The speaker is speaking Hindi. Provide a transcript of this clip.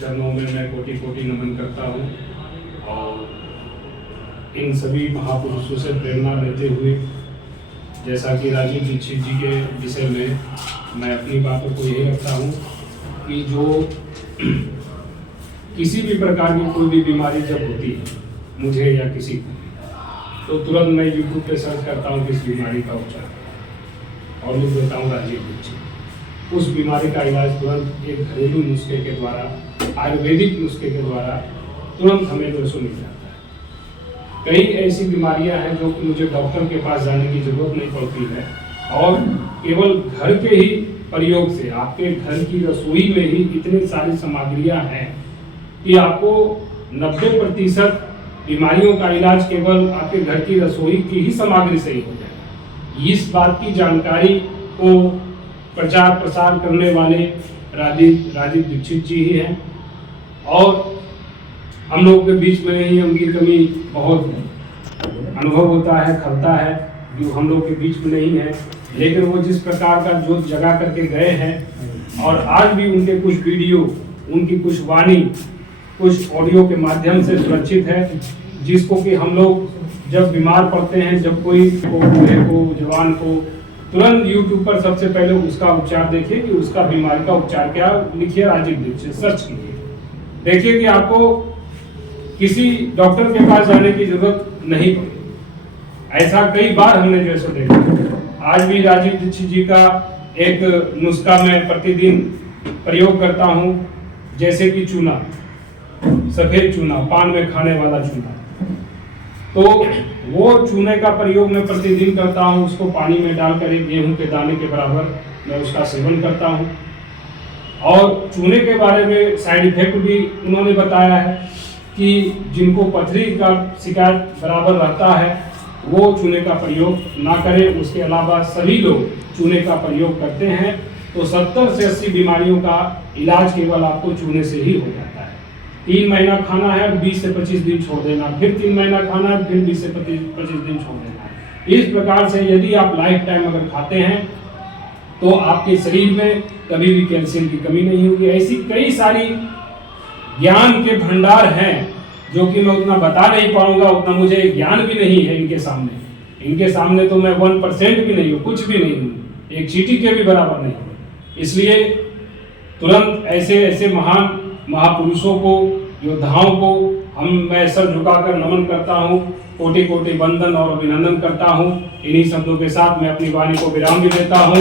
चरणों में मैं कोटि कोटि नमन करता हूँ और इन सभी महापुरुषों से प्रेरणा लेते हुए, जैसा कि राजीव दीक्षित जी के विषय में मैं अपनी बातों को यही रखता हूँ कि जो किसी भी प्रकार की कोई भी बीमारी जब होती है मुझे या किसी को, तो तुरंत मैं यूट्यूब पे सर्च करता हूँ कि इस बीमारी का उपचार और लिख देता हूँ राजीव दीक्षित। उस बीमारी का इलाज तुरंत एक घरेलू नुस्खे के द्वारा, आयुर्वेदिक नुस्खे के द्वारा तुरंत हमें जो मिल जाता है। कई ऐसी बीमारियां हैं जो कि मुझे डॉक्टर के पास जाने की जरूरत नहीं पड़ती है और केवल घर के ही प्रयोग से, आपके घर की रसोई में ही इतनी सारी सामग्रियां हैं कि आपको 90% बीमारियों का इलाज केवल आपके घर की रसोई की ही सामग्री से ही हो जाएगा। इस बात की जानकारी को प्रचार प्रसार करने वाले राजीव दीक्षित जी ही हैं और हम लोगों के बीच में ही उनकी कमी बहुत अनुभव होता है, खलता है, जो हम लोग के बीच में नहीं है। लेकिन वो जिस प्रकार का जोत जगा करके गए हैं और आज भी उनके कुछ वीडियो, उनकी कुछ वाणी, कुछ ऑडियो के माध्यम से सुरक्षित है, जिसको कि हम लोग जब बीमार पड़ते हैं, जब कोई बूढ़े को, जवान को, तुरंत यूट्यूब पर सबसे पहले उसका उपचार देखिए कि उसका बीमारी का उपचार क्या, लिखिए राजीव दीक्षित, सर्च कीजिए, देखिए कि आपको किसी डॉक्टर के पास जाने की जरूरत नहीं पड़ेगी। ऐसा कई बार हमने जो है देखा। आज भी राजीव दीक्षित जी का एक नुस्खा मैं प्रतिदिन प्रयोग करता हूँ, जैसे कि चूना, सफेद चूना, पान में खाने वाला चूना, तो वो चूने का प्रयोग मैं प्रतिदिन करता हूँ। उसको पानी में डालकर एक गेहूं के दाने के बराबर मैं उसका सेवन करता हूँ। और चूने के बारे में साइड इफेक्ट भी उन्होंने बताया है कि जिनको पथरी का शिकायत बराबर रहता है वो चूने का प्रयोग ना करें। उसके अलावा सभी लोग चूने का प्रयोग करते हैं तो 70 से 80 बीमारियों का इलाज केवल आपको चूने से ही हो जाता है। 3 महीना खाना है, 20 से 25 दिन छोड़ देना, फिर 3 महीना खाना है, फिर 20 से 25 दिन छोड़ देना है। इस प्रकार से यदि आप लाइफ टाइम अगर खाते हैं तो आपके शरीर में कभी भी कैल्शियम की कमी नहीं होगी। ऐसी कई सारी ज्ञान के भंडार हैं जो कि मैं उतना बता नहीं पाऊंगा, उतना मुझे ज्ञान भी नहीं है इनके सामने। इनके सामने तो मैं 1% भी नहीं हूँ, कुछ भी नहीं हूँ, एक चींटी के भी बराबर नहीं हूँ। इसलिए तुरंत ऐसे ऐसे महान महापुरुषों को, योद्धाओं को मैं सर झुकाकर नमन करता हूँ, कोटि कोटि वंदन और अभिनंदन करता हूँ। इन्हीं शब्दों के साथ मैं अपनी वाणी को विराम भी देता हूँ।